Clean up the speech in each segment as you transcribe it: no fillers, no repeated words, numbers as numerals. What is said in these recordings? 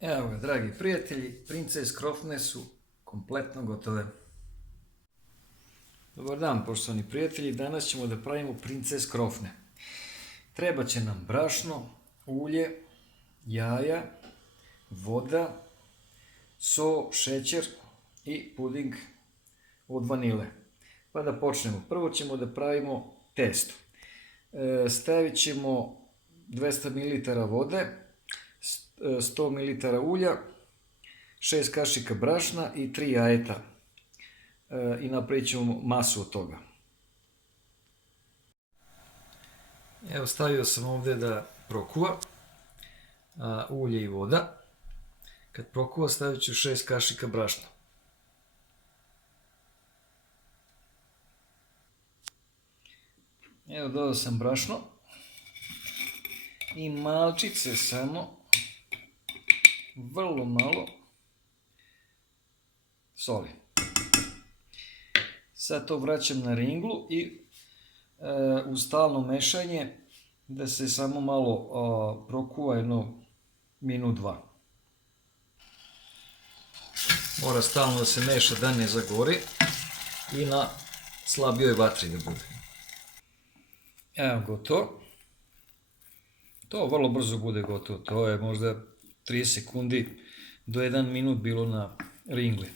Evo ga, dragi prijatelji, princes krofne su kompletno gotove. Dobar dan, poštovani prijatelji, danas ćemo da pravimo princes krofne. Treba će nam brašno, ulje, jaja, voda, so, šećer i puding od vanile. Pa da počnemo. Prvo ćemo da pravimo testo. Stavit ćemo 200 ml vode, 100 ml ulja, 6 kašika brašna i 3 jajeta. I napravit ćemo masu od toga. Evo, stavio sam ovdje da prokuva ulje i voda. Kad prokuva, stavit ću 6 kašika brašna. Evo, dodao sam brašno i malčice samo, vrlo malo soli. Sad to vraćam na ringlu i uz stalno mešanje da se samo malo prokuva jedno minut, dva. Mora stalno da se meša da ne zagori i na slabijoj vatri da bude. Evo, gotovo. To vrlo brzo bude gotovo. To je možda 30 sekundi do 1 minut bilo na ringli.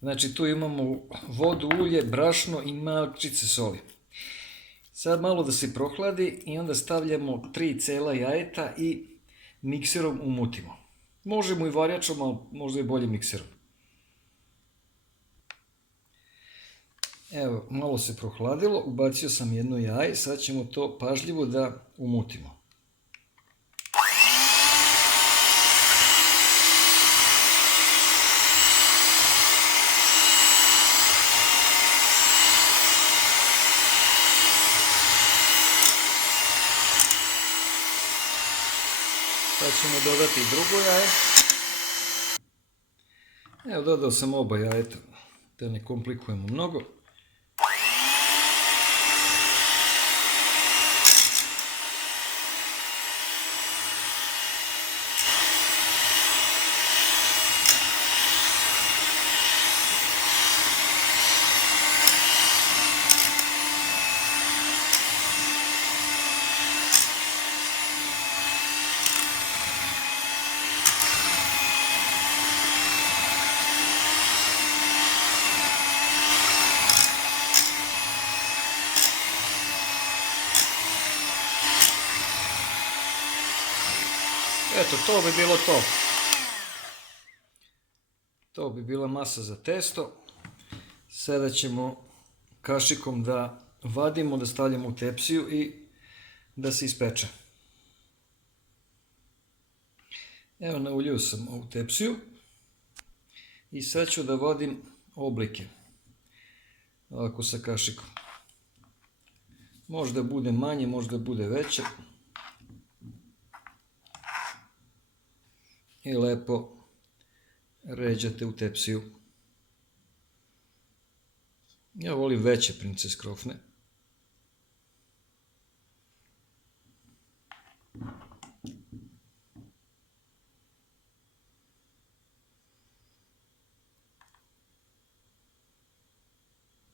Znači tu imamo vodu, ulje, brašno i malčice soli. Sad malo da se prohladi i onda stavljamo 3 cela jajeta i mikserom umutimo. Možemo i varjačom, ali možda i bolje mikserom. Evo, malo se prohladilo, ubacio sam jedno jaje, sad ćemo to pažljivo da umutimo. Sad ćemo dodati drugo jaje. Evo, dodao sam oba jajeta, da ne komplikujemo mnogo. Eto, to bi bilo to. To bi bila masa za testo. Sada ćemo kašikom da vadimo, da stavljamo u tepsiju i da se ispeče. Evo, nauljio sam ovu tepsiju i sad ću da vadim oblike. Ovako sa kašikom. Možda bude manje, možda bude veće. I lepo ređate u tepsiju. Ja volim veće princes krofne.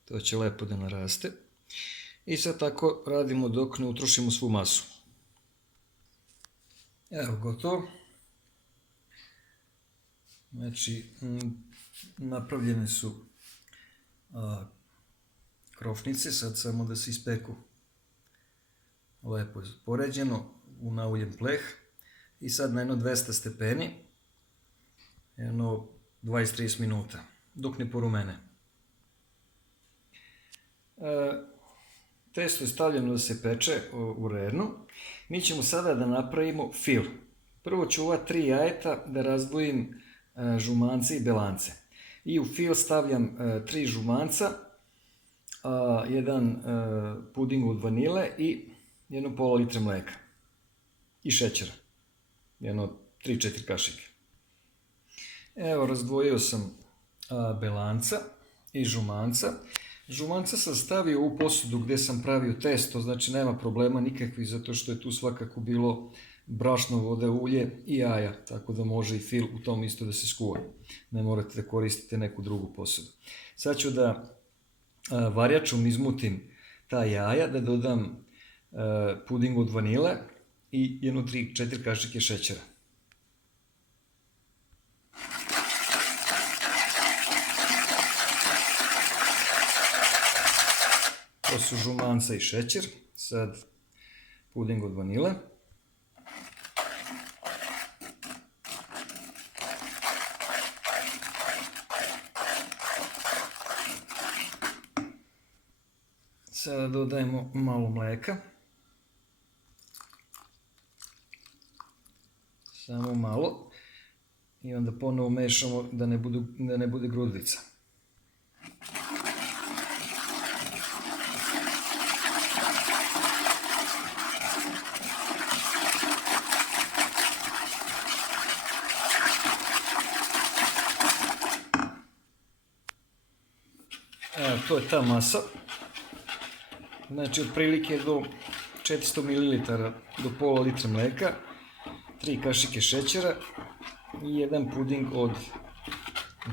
To će lepo da naraste. I sad tako radimo dok ne utrošimo svu masu. Evo, gotovo. Znači, napravljene su krofnice, sad samo da se ispeku. Lepo je poređeno u nauljen pleh i sad na jedno 200 stepeni, jedno 20-30 minuta, dok ne porumene. Testo je stavljeno da se peče u rernu. Mi ćemo sada da napravimo fil. Prvo ću ova 3 jajeta da razdvojim žumance i belance. I u fil stavljam 3 žumanca, jedan puding od vanile i jedno pola litre mleka. I šećera. Jedno 3-4 kašike. Evo, razdvojio sam belanca i žumanca. Žumanca sam stavio u posudu gdje sam pravio testo, znači nema problema nikakvih, zato što je tu svakako bilo brašno, voda, ulje i jaja, tako da može i fil u tom isto da se skuva. Ne morate da koristite neku drugu posudu. Sad ću da varjačom izmutim ta jaja, da dodam puding od vanile i 3-4 kašike šećera. To su žumanca i šećer, sad puding od vanile. Sada dodajemo malo mleka. Samo malo. I onda ponovo mešamo da ne bude grudvica. Evo, to je ta masa. Znači, otprilike do 400 ml do pola litra mleka, 3 kašike šećera i 1 puding od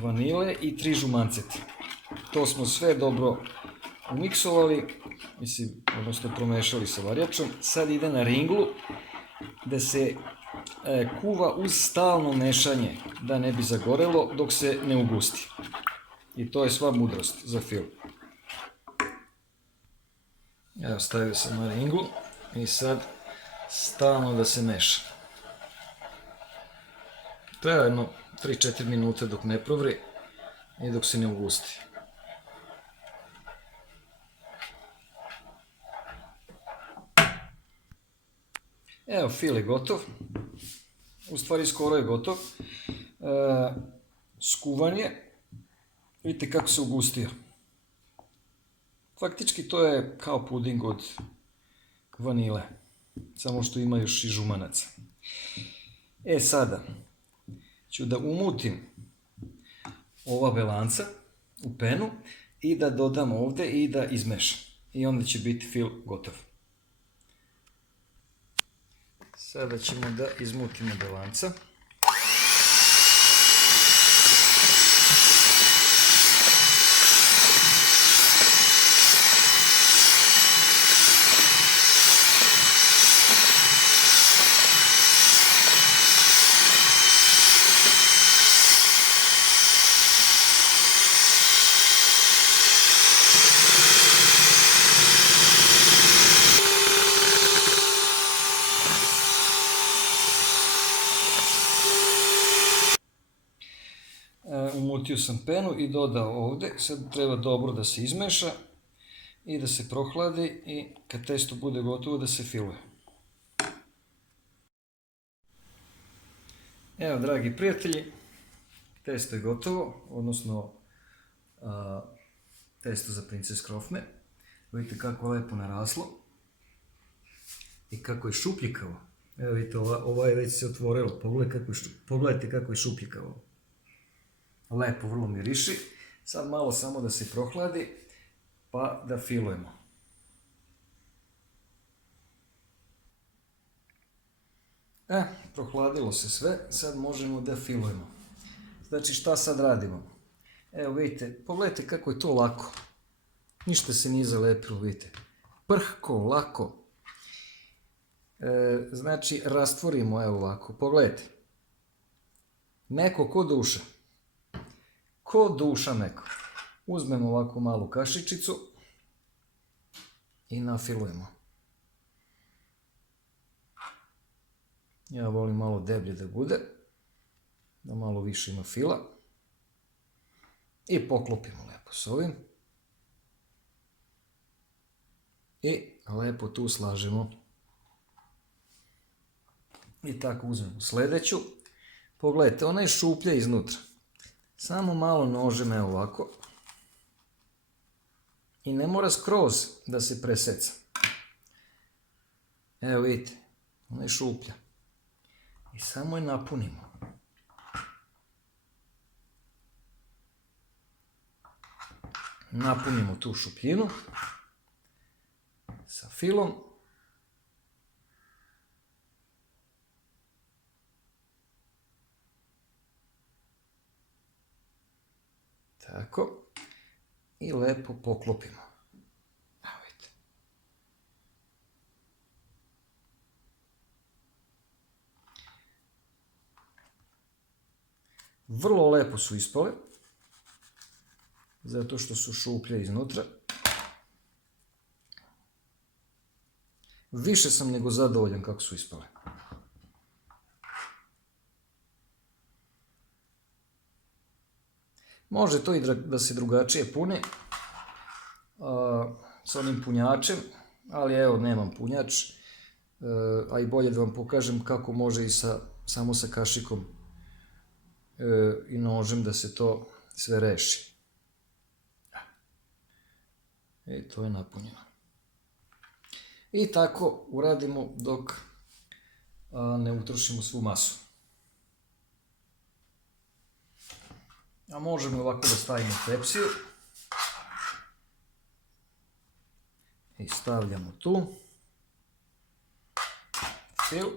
vanile i 3 žumanceta. To smo sve dobro umiksovali, odnosno promešali sa varjačom. Sad ide na ringlu da se kuva uz stalno mešanje, da ne bi zagorelo dok se ne ugusti. I to je sva mudrost za fil. Evo, stavio sam na ringlu i sad stalno da se meša. Treba jedno 3-4 minute dok ne provri i dok se ne ugusti. Evo, fil je gotov. U stvari skoro je gotov. Skuvan je. Vidite kako se ugustio. Faktički to je kao puding od vanile, samo što ima još i žumanaca. Sada ću da umutim ova belanca u penu i da dodam ovde i da izmešam. I onda će biti fil gotov. Sada ćemo da izmutimo belanca. Umutio sam penu i dodao ovde. Sad treba dobro da se izmeša i da se prohladi i kad testo bude gotovo da se filuje. Evo, dragi prijatelji, testo je gotovo, odnosno testo za princes krofne. Vidite kako je lepo naraslo i kako je šupljikavo. Evo vidite, ova je već se otvorilo. Pogledajte kako je šupljikavo. Lepo, vrlo miriši. Sad malo samo da se prohladi, pa da filujemo. Prohladilo se sve, sad možemo da filujemo. Znači, šta sad radimo? Evo vidite, pogledajte kako je to lako. Ništa se nije zalepilo, vidite. Prhko, lako. Znači, rastvorimo, evo ovako, pogledajte. Meko ko duša. Ko duša meko. Uzmemo ovako malu kašičicu i nafilujemo. Ja volim malo deblje da bude, da malo više ima fila. I poklopimo lepo s ovim. I lepo tu slažemo. I tako uzmemo sljedeću. Pogledajte, ona je šuplja iznutra. Samo malo nožem, evo ovako. I ne mora skroz da se preseca. Evo vidite, ona je šuplja. I samo je napunimo. Napunimo tu šupljinu sa filom. Tako. I lepo poklopimo. Evo vidite. Vrlo lepo su ispale. Zato što su šuplje iznutra. Više sam nego zadovoljan kako su ispale. Može to i da se drugačije puni s onim punjačem, ali evo nemam punjač, a i bolje da vam pokažem kako može i samo sa kašikom i nožem da se to sve reši. I to je napunjeno. I tako uradimo dok ne utrošimo svu masu. A možemo ovako da stavimo tepsiju. I stavljamo tu. Fil.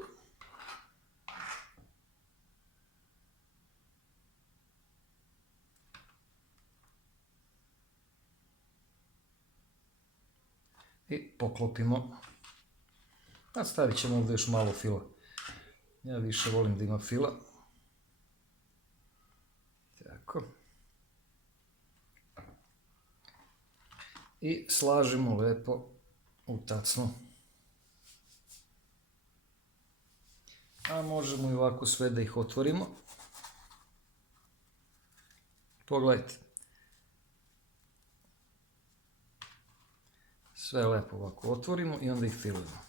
I poklopimo. A stavit ćemo ovdje još malo fila. Ja više volim da ima fila. Tako. I slažemo lepo u tacnu. A možemo i ovako sve da ih otvorimo. Pogledajte. Sve lepo ovako otvorimo i onda ih filujemo.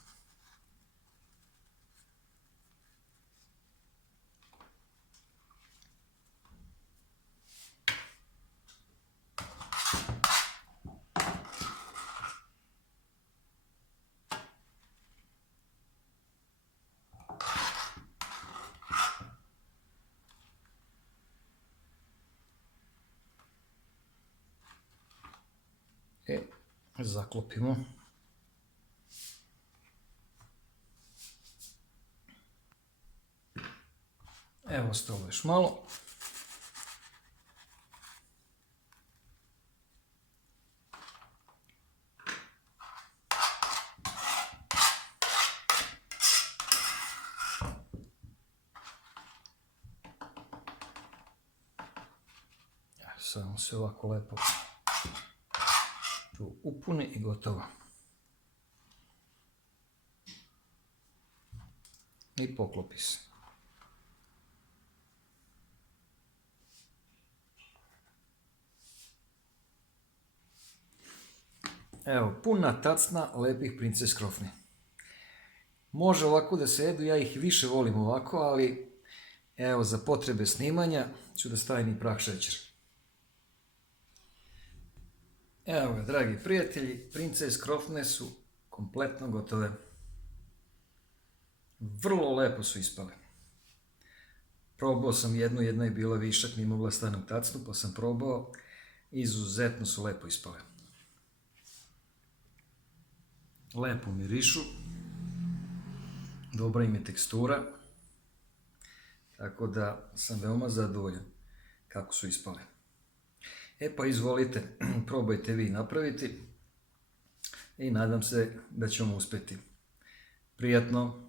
Zaklopimo. Evo ostalo još malo. Samo se ovako lepo tu upuni i gotovo. I poklopi se. Evo, puna tacna lepih princes krofni. Može ovako da se jedu, ja ih više volim ovako, ali evo za potrebe snimanja ću da stavim i prah šećera. Evo ga, dragi prijatelji, princes krofne su kompletno gotove. Vrlo lepo su ispale. Probao sam jednu, jedna je bila višak, nije mogla stane u tacnu, pa sam probao. Izuzetno su lepo ispale. Lepo mirišu. Dobra im je tekstura. Tako da sam veoma zadovoljan kako su ispale. E pa izvolite, probajte vi napraviti i nadam se da ćemo uspjeti. Prijatno!